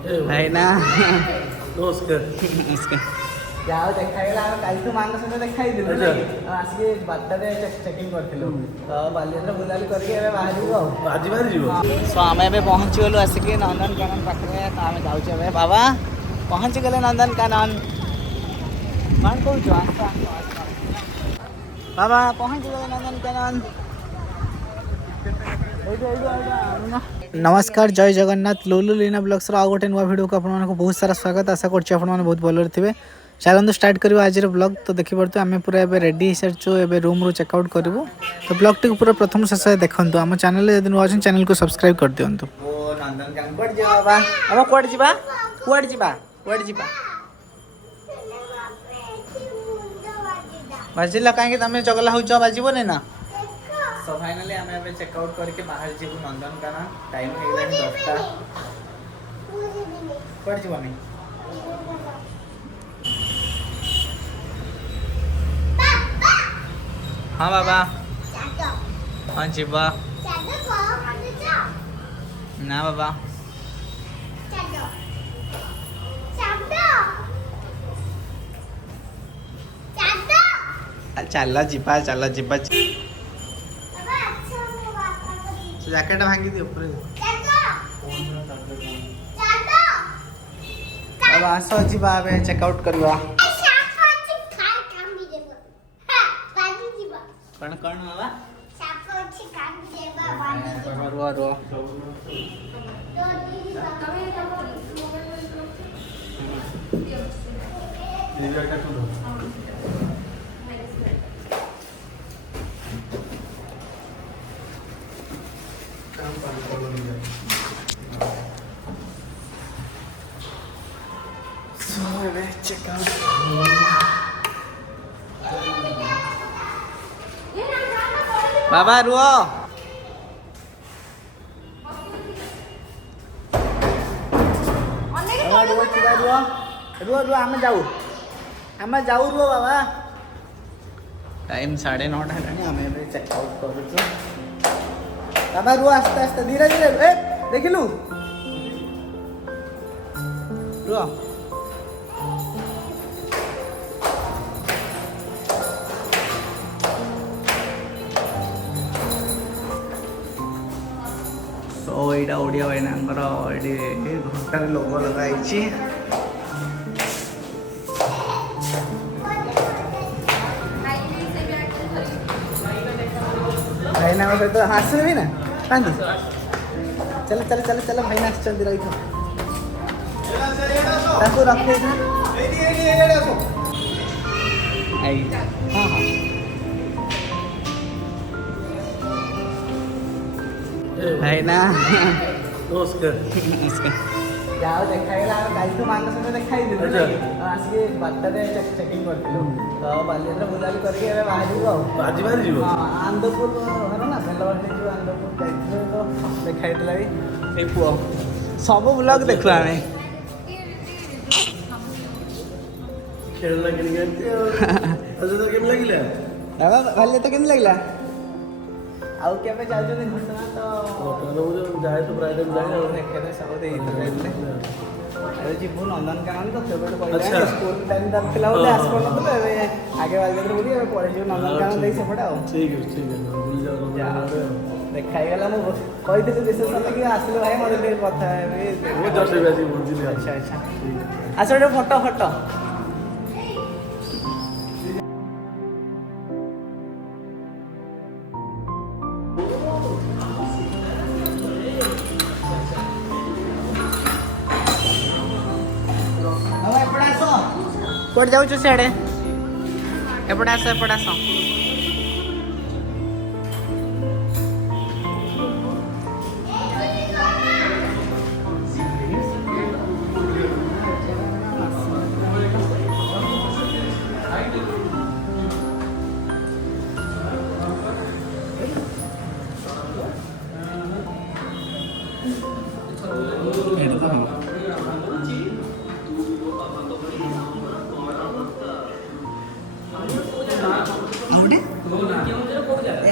ଭାଇନା ନମସ୍କାର। ନମସ୍କାର। ଯାହା ହଉ ଦେଖାଗଲା। ଆମେ କାଲିଠୁ ମାଙ୍କ ସହିତ ଦେଖା ହେଇଥିଲୁ ଆସିକି 12ଟାରେ ଚେକିଂ କରିଥିଲୁ ତ ବାଲିଯାତ୍ରା ବୁଲାବୁଲି କରିକି ଏବେ ବାହାରିବୁ ଆଉ। ଆଜି ବାହାରି ଯିବ। ସୋ ଆମେ ଏବେ ପହଞ୍ଚିଗଲୁ ଆସିକି ନନ୍ଦନକାନନ ପାଖରେ। ତ ଆମେ ଯାଉଛୁ ଏବେ। ବାବା ପହଞ୍ଚିଗଲେ ନନ୍ଦନକାନନ। କ'ଣ କହୁଛୁ? ଆସ ଆସ ଆସ ବାବା ପହଞ୍ଚିଗଲେ ନନ୍ଦନକାନନ। नमस्कार जय जगन्नाथ लुलु लीना ब्लॉग्स आउ गोटे नुआ वीडियो को आपको बहुत सारा स्वागत। आशा करछि आपन माने बहुत भलो थे। चलते स्टार्ट करियो आज ब्लॉग। तो देखिए आम पूरा एबे रेडी हो सारी एबे रूम रू चेकआउट करूँ। तो ब्लॉग टी पूरा प्रथम शेष देखूँ। आम चैनल यदि नुआ चैनल को सब्सक्राइब कर दिंतु। ओ नंदनकानन कोड जा बाबा हम कोड जीवा कोड जीवा कोड जीवा बाजिला कहीं तुम चगला हो बाजबनी ना। सो फाइनली आम ए चेकआउट करके बाहर जीव नंदनकानन। टाइम हो गला 10टा। कौन जीवनी हाँ बाबा हाँ जीवा ना बाबा चल जीवा चल जीवा जैकेट भांगी दियो पूरे अब आसो जीवा बे चेकआउट करवा कौन कौन बाबा रो रो चेकआउट बाबा रुओ रुओ रुओ आम जाऊ रुओ बाबा। टाइम 9:30 है आम चेकआउट कर बाबा रुओ आस्ते आस्ते धीरे धीरे देखिलु रुओ यहाँ ओडिया भाईना घंटार लोगो लगाई भाईना सहित आसवे भी ना पांडु चल चल चल चल भाईना आसचंदी रही रखे हाँ हाँ भाईना नमस्कार। नमस्कार। ଯାହା ଦେଖାଗଲା। ଆମେ କାଲିଠୁ ମାଙ୍କ ସହିତ ଦେଖା ହେଇଥିଲୁ ଆସିକି 12ଟାରେ ଚେକିଂ କରିଥିଲୁ ତ ବାଲିଯାତ୍ରା ବୁଲାବୁଲି କରିକି ଏବେ ବାହାରିବୁ ଆଉ। ଆଜି ବାହାରି ଯିବ। ହଁ ଆନ୍ଦପୁର ଘର ନା ବେଲବାଡ଼ି ଯିବୁ ଆନ୍ଦପୁର ଯାଇଥିଲୁ ତ ଦେଖା ହେଇଥିଲା ବି ଏଇ ପୁଅ ସବୁ ବ୍ଲଗ୍ ଦେଖୁ ଆମେ। ଖେଳନା କିଣିକି ଆଣିଛି ଆଉ କେମିତି ଲାଗିଲା ବାଲିଯାତ୍ରା କେମିତି ଲାଗିଲା? ଆଉ କେବେ ଯାଉଛନ୍ତି ଘଟଣା? ତ ଯାଏ ତ ପ୍ରାୟ ଟାଇମ୍ ଯାଏ ଦେଖେ ସବୁ ଦେଇଥିଲେ ଯିବୁ ନନ୍ଦନକାନନ। ତ କେବେଠୁ କହିଲେ ସ୍କୁଲ ଟାଇମ୍ ଥିଲା ବୋଲି ଆସିପାରୁନଥିଲୁ। ଏବେ ଆଗେ ବାଲିଯାତ୍ରା ବୁଲି ଏବେ ପଳେଇଯିବୁ ନନ୍ଦନକାନନ ଦେଇ ସେପଟେ ଆଉ। ଠିକ୍ ଅଛି ଠିକ୍ ଅଛି ବୁଲି ଯାଅ ଦେଖା ହେଇଗଲା। ମୁଁ କହିଥିଲି ବିଶେଷ କି ଆସିଲେ ଭାଇ ମୋତେ ଟିକେ କଥା ହେବି। ଆଚ୍ଛା ଆଚ୍ଛା ଆସ ଗୋଟେ ଫଟୋ ଫଟୋ कोड जाऊँ सियाड़े एपटे आस एपटे आस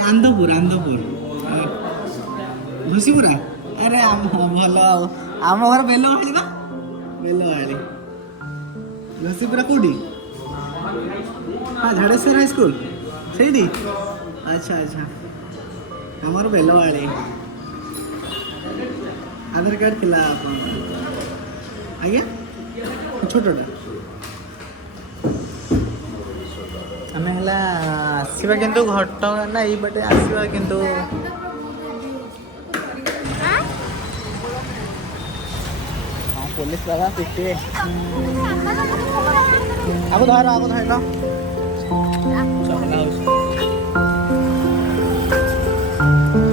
आंदपुर आंदपुर घुसीपुरा अरे भल आम घर बेल ବେଲବାଳି ଘସିପୁରା କୋଉଠି? ହଁ ଝାଡ଼େଶ୍ୱର ହାଇସ୍କୁଲ ସେଇଠି ଆଚ୍ଛା ଆଚ୍ଛା ଆମର ବେଲବାଳି ଆଧାର କାର୍ଡ଼ ଥିଲା ଆପଣଙ୍କର ଆଜ୍ଞା ଛୋଟଟା ଆମେ ହେଲା ଆସିବା କିନ୍ତୁ ଘଟଗାଁ ନା ଏଇପଟେ ଆସିବା କିନ୍ତୁ ହଁ ପୋଲିସ ବାବା ପିଟିବେ ଆଗ ଧରିଲ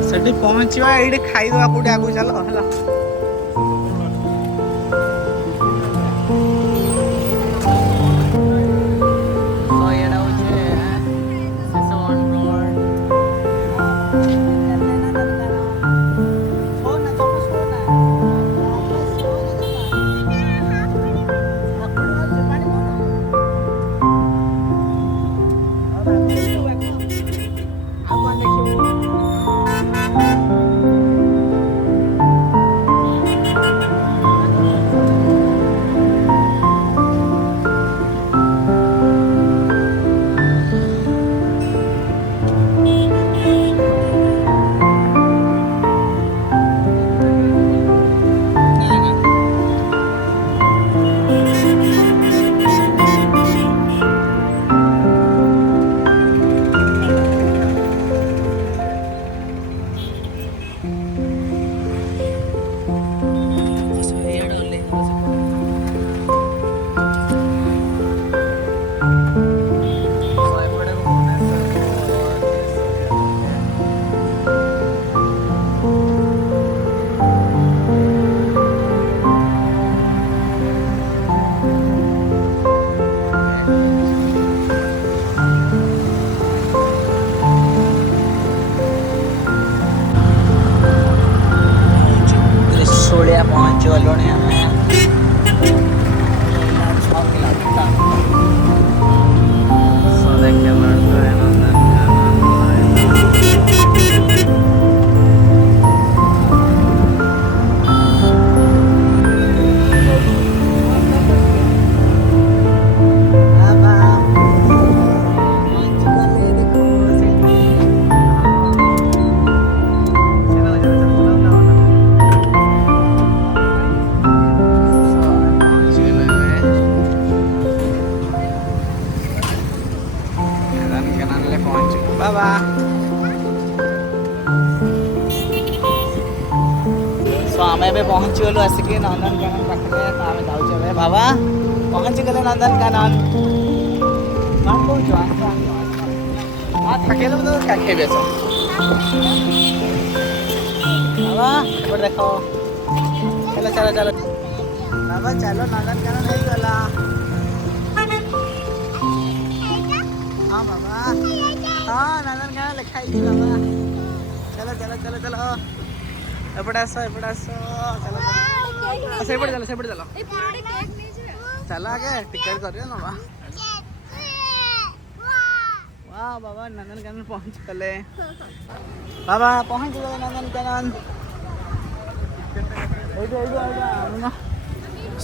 ସେଠି ପହଞ୍ଚିବା ଏଇଠି ଖାଇଦେବା କୋଉଠି ଆଗକୁ ଚାଲ ହେଲା ତ୍ରିଶୂଳିଆ ପହଞ୍ଚି ଗଲୁଣି ଆମେ 6 କିଲୋମିଟର ବାବା ଆମେ ଏବେ ପହଞ୍ଚିଗଲୁ ଆସିକି ନନ୍ଦନକାନନ ପାଖରେ ତ ଆମେ ଯାଉଛୁ ଏବେ ବାବା ପହଞ୍ଚିଗଲେ ନନ୍ଦନକାନନ କ'ଣ କହୁଛୁ ହଁ ଥାକେଇଲେ ତ କାଖେଇବି ଆସ ବାବା ଏପଟେ ଦେଖ ଚାଲ ଚାଲ ଚାଲ ବାବା ଚାଲ ନନ୍ଦନକାନନ ହେଇଗଲା ହଁ ବାବା ହଁ ନନ୍ଦନକାନନ ଲେଖା ହେଇଛି ବାବା ଚାଲ ଚାଲ ଚାଲ ଚାଲ ଏପଟେ ଆସ ଚାଲ ସେପଟେ ଚାଲ ଚାଲ ଆଗେ ଟିକେଟ କରିବା ନବା वाह बाबा नंदनकानन पहुंच गए बाबा पहुंच गए नंदनकानन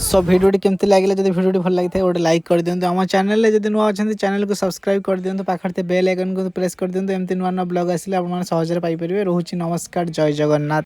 सो वीडियो केमती लगे जब वीडियो भल लगी गोटे लाइक कर दिंतु आम चैनल जब नुआ अच्छा चैनल को सब्सक्राइब कर दिंतु पाखे बेल आइकन को प्रेस कर दिंतु एमती नुआ नुआ ब्लॉग आसिले आप सहज पाइपर रोचे नमस्कार जय जगन्नाथ।